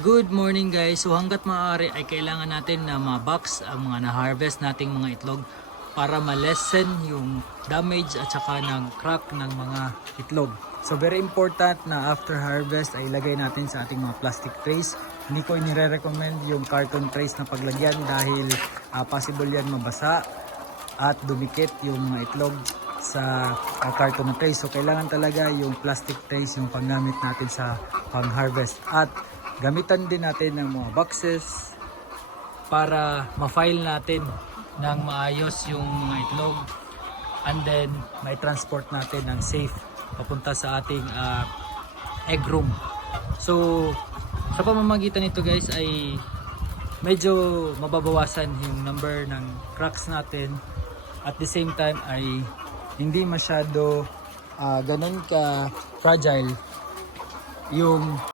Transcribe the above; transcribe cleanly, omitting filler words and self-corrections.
Good morning guys. So hanggat maaari ay kailangan natin na ma-box ang mga na-harvest nating mga itlog para ma-lessen yung damage at saka ng crack ng mga itlog. So very important na after harvest ay ilagay natin sa ating mga plastic trays. Hindi ko inire-recommend yung carton trays na paglagyan dahil possible yan mabasa at dumikit yung mga itlog sa carton na trays. So kailangan talaga yung plastic trays yung panggamit natin sa pang-harvest. At gamitan din natin ng mga boxes para ma-file natin ng maayos yung mga itlog, and then may transport natin ng safe papunta sa ating egg room. So sa pamamagitan nito guys ay medyo mababawasan yung number ng cracks natin, at the same time ay hindi masyado ganun ka fragile yung